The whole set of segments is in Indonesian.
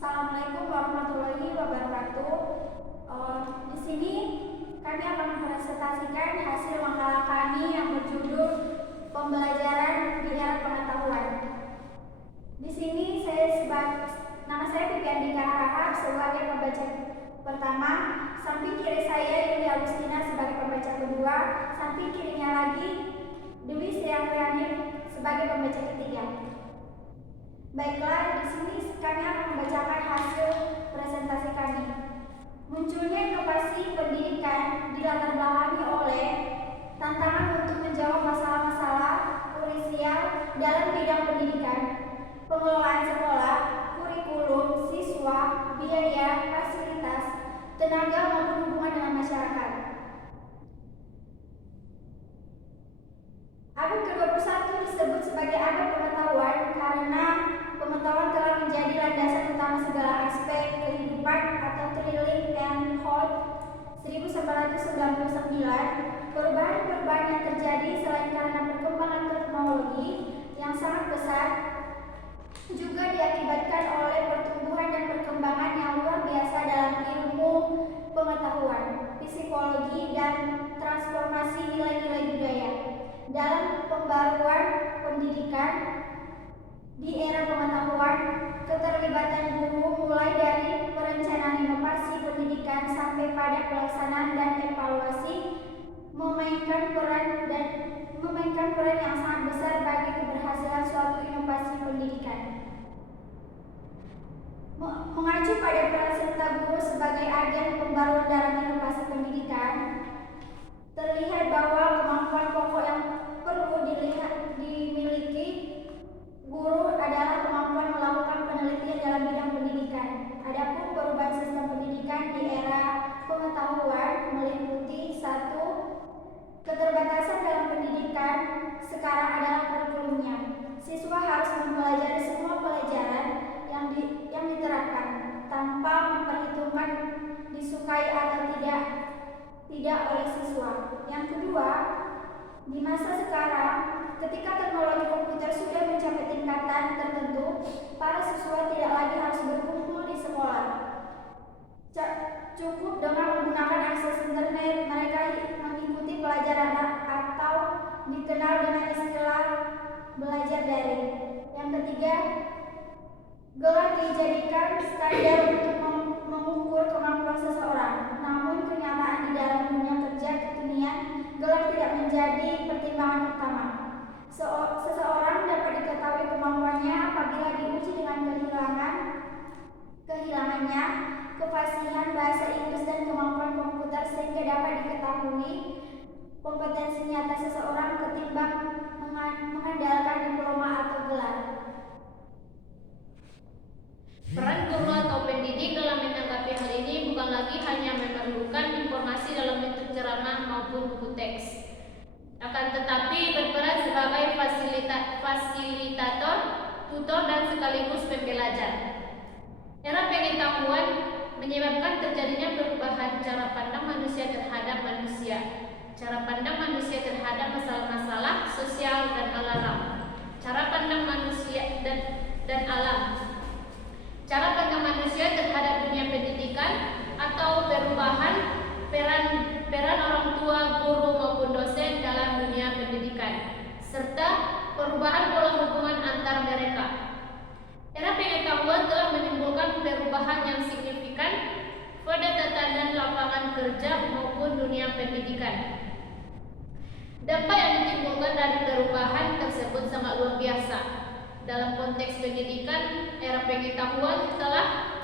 Assalamualaikum warahmatullahi wabarakatuh. Di sini kami akan mempresentasikan hasil makalah kami yang berjudul Pembelajaran di Era Pengetahuan. Di sini nama saya Viviandika Rahab sebagai pembaca pertama, samping kiri saya Yuli Agustina sebagai pembaca kedua, samping kirinya lagi Dewi Sriapriani sebagai pembaca ketiga. Baiklah, di sini kami akan membacakan hasil presentasi kami. Munculnya inovasi pendidikan dilatar belakangi oleh tantangan untuk menjawab masalah-masalah krusial dalam bidang pendidikan, pengelolaan sekolah, kurikulum, siswa, biaya, fasilitas, tenaga maupun hubungan dengan masyarakat. Abad ke-21 disebut sebagai abad pengetahuan karena pengetahuan telah menjadi landasan utama segala aspek kehidupan atau Trilling and Holt 1999. Perubahan-perubahan yang terjadi selain karena perkembangan teknologi yang sangat besar juga diakibatkan oleh pertumbuhan dan perkembangan yang luar biasa dalam ilmu pengetahuan, psikologi, dan transformasi nilai-nilai budaya. Dalam pembaruan pendidikan di era pengetahuan, keterlibatan guru mulai dari perencanaan inovasi pendidikan sampai pada pelaksanaan dan evaluasi memainkan peran yang sangat besar bagi keberhasilan suatu inovasi pendidikan. Mengacu pada peran serta guru sebagai agen pembaruan dalam inovasi pendidikan, terlihat bahwa kemampuan pokok yang perlu dimiliki guru adalah kemampuan melakukan penelitian dalam bidang pendidikan. Adapun perubahan sistem pendidikan di era pengetahuan meliputi: 1. Keterbatasan dalam pendidikan sekarang adalah kurikulumnya. Siswa harus mempelajari semua pelajaran yang diterapkan tanpa memperhitungkan disukai atau tidak oleh siswa. Yang kedua, di masa sekarang, ketika teknologi komputer sudah mencapai tingkatan tertentu, para siswa tidak lagi harus berkumpul di sekolah. Cukup dengan menggunakan akses internet, mereka mengikuti pelajaran atau dikenal dengan istilah belajar daring. Yang ketiga, gelar dijadikan standar untuk mengukur kemampuan seseorang. Namun kenyataan di dalam dunia kerja kekinian, gelar tidak menjadi pertimbangan utama. Seseorang dapat diketahui kemampuannya apabila diuji dengan kehilangannya kefasihan bahasa Inggris dan kemampuan komputer, sehingga dapat diketahui kompetensi nyata seseorang ketimbang mengandalkan diploma atau gelar. Peran guru atau pendidik dalam menanggapi hal ini bukan lagi hanya memerlukan informasi dalam bentuk ceramah maupun buku teks, akan tetapi berperan sebagai fasilitator, tutor, dan sekaligus pembelajar. Era pengetahuan menyebabkan terjadinya perubahan cara pandang manusia terhadap manusia, cara pandang manusia terhadap masalah-masalah sosial dan alam, cara pandang manusia dan alam, cara pandang manusia terhadap dunia pendidikan, atau perubahan peran orang tua, guru maupun dosen dalam dunia pendidikan, serta perubahan pola hubungan antar mereka. Era pengetahuan telah menimbulkan perubahan yang signifikan pada tatanan lapangan kerja maupun dunia pendidikan. Dampak yang ditimbulkan dari perubahan tersebut sangat luar biasa. Dalam konteks pendidikan, era pengetahuan telah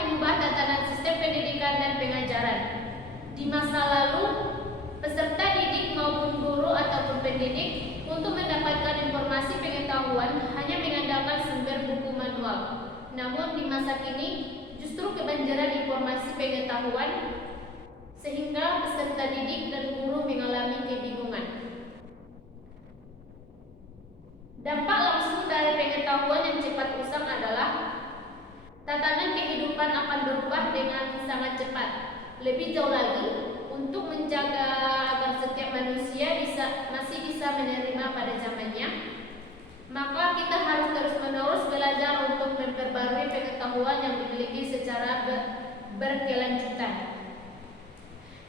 mengubah tatanan sistem pendidikan dan pengajaran. Di masa lalu, peserta didik maupun guru ataupun pendidik untuk mendapatkan informasi pengetahuan hanya mengandalkan sumber buku manual. Namun di masa kini, justru kebanjiran informasi pengetahuan sehingga peserta didik dan guru mengalami kebingungan. Dampak langsung dari pengetahuan yang cepat usang adalah tatanan kehidupan akan berubah dengan sangat cepat. Lebih jauh lagi, untuk menjaga agar setiap manusia masih bisa menerima pada zamannya, maka kita harus terus-menerus belajar untuk memperbarui pengetahuan yang dimiliki secara berkelanjutan.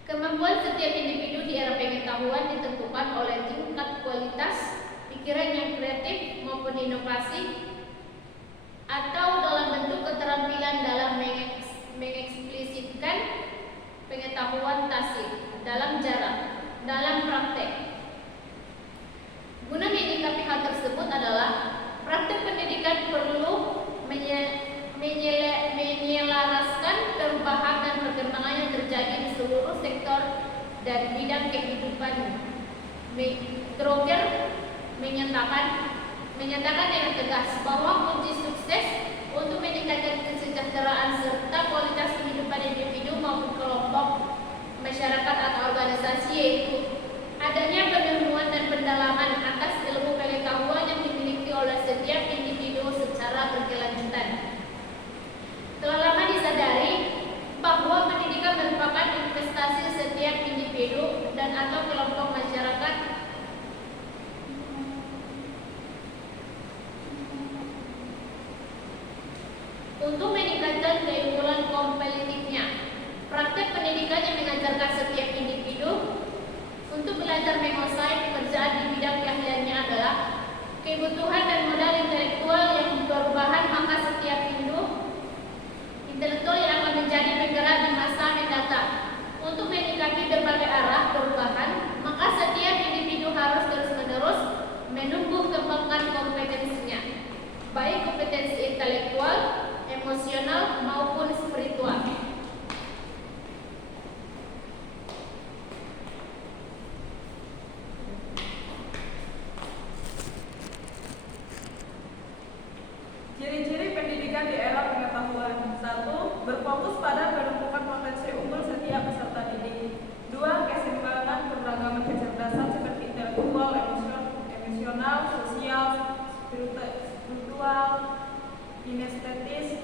Kemampuan setiap individu di era pengetahuan ditentukan oleh tingkat kualitas pikiran yang kreatif maupun inovasi, atau dalam bentuk keterampilan dalam mengeksplisitkan pengetahuan tasik dalam praktek. Guna menyikapi hal tersebut adalah praktek pendidikan perlu menyelaraskan perubahan dan perkembangan yang terjadi di seluruh sektor dan bidang kehidupan. Kroger menyatakan dengan tegas bahwa kunci sukses untuk meningkatkan kesejahteraan serta kualitas kehidupan individu maupun kelompok masyarakat atau organisasi yaitu adanya penemuan dan pendalaman atas ilmu pengetahuan yang dimiliki oleh setiap individu secara berkelanjutan. Telah lama disadari bahwa pendidikan merupakan investasi setiap individu dan atau kelompok masyarakat untuk meningkatkan keunggulan kompetitifnya. Praktek pendidikan yang mengajarkan setiap individu untuk belajar menguasai pekerjaan di bidang keahliannya adalah kebutuhan dan modal intelektual yang perubahan, maka setiap intelektual yang akan menjadi penggerak di masa mendatang. Untuk menyikapi berbagai arah perubahan, maka setiap individu harus terus-menerus menumbuh kembangkan kompetensinya, baik kompetensi intelektual, emosional maupun spiritual. Ciri-ciri pendidikan di era pengetahuan. 1. Berfokus pada penumpukan potensi unggul setiap peserta didik. 2. Keseimbangan keberagaman kecerdasan seperti intelektual, emosional, sosial, spiritual, kinestetis,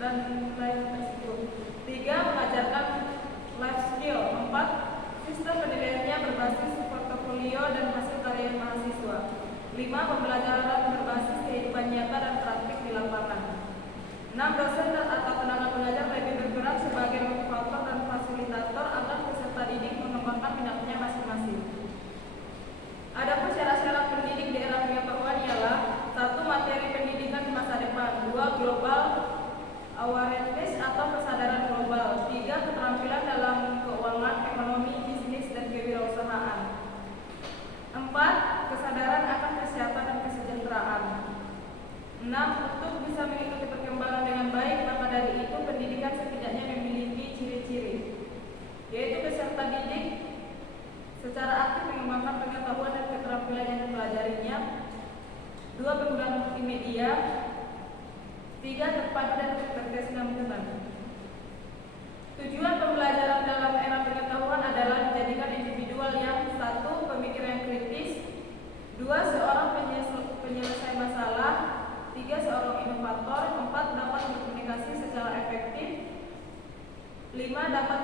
dan lain tersebut. 3. Mengajarkan life skill. 4. Sistem penilaiannya berbasis portofolio dan hasil karya mahasiswa. 5. Pembelajaran berbasis kehidupan nyata dan praktik di lapangan. 6. Dosen atau tenaga pengajar lebih berperan sebagai motivator dan fasilitator agar peserta didik mengembangkan minatnya masing-masing. Adapun syarat-syarat pendidik di era pengetahuan ialah 1. Materi pendidikan di masa depan. 2. Global awareness atau kesadaran global. 3. Keterampilan dalam keuangan, ekonomi, bisnis, dan kewirausahaan. 4. Kesadaran akan kesehatan dan kesejahteraan. 6. Untuk bisa mengikuti perkembangan dengan baik, maka dari itu pendidikan setidaknya memiliki ciri-ciri, yaitu peserta didik secara aktif mengembangkan pengetahuan dan keterampilan yang dipelajarinya. 2. Penggunaan multimedia. 3. Terpadu dan berkesinambungan. Tujuan pembelajaran dalam era pengetahuan adalah menjadikan individual yang 1. Pemikir yang kritis, 2. Seorang penyelesai masalah, 3. Seorang inovator, 4. Dapat berkomunikasi secara efektif, 5. Dapat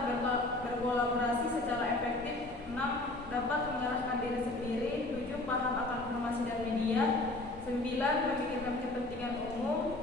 berkolaborasi secara efektif, 6. Dapat mengarahkan diri sendiri, 7. Paham akan informasi dan media, 9. Memikirkan kepentingan umum,